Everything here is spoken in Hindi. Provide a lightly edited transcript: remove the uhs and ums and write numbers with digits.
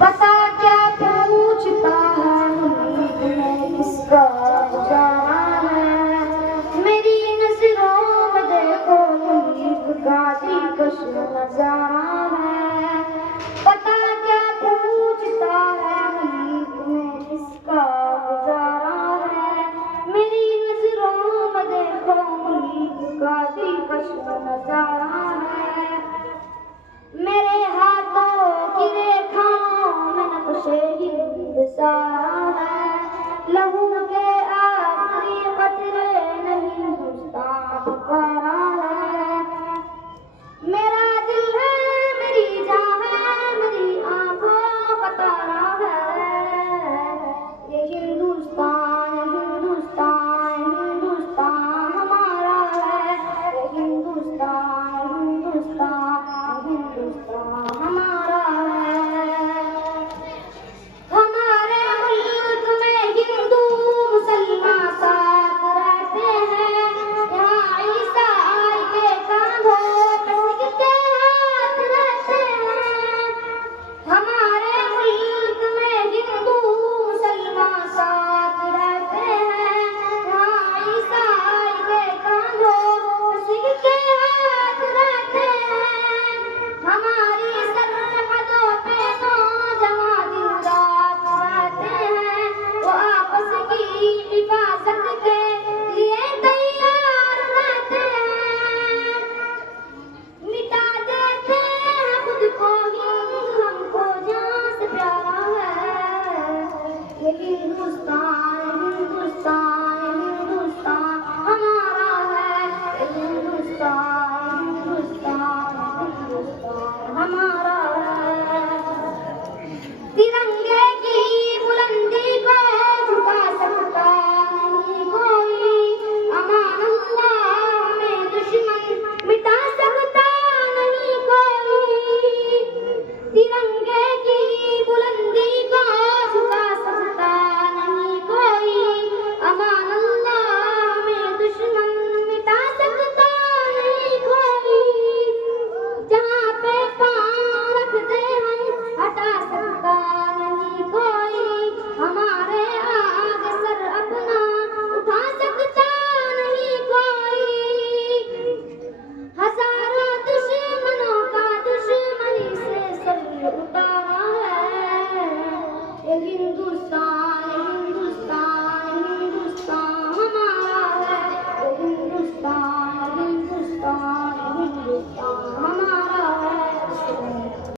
पता क्या पूछता है हमें किसका जाना है, मेरी नजरों में देखो मुझे गाती कश नजारा है। पता क्या पूछता है हमें किसका गुजारा है, मेरी नजरों में देखो मुझे गाती कश नजारा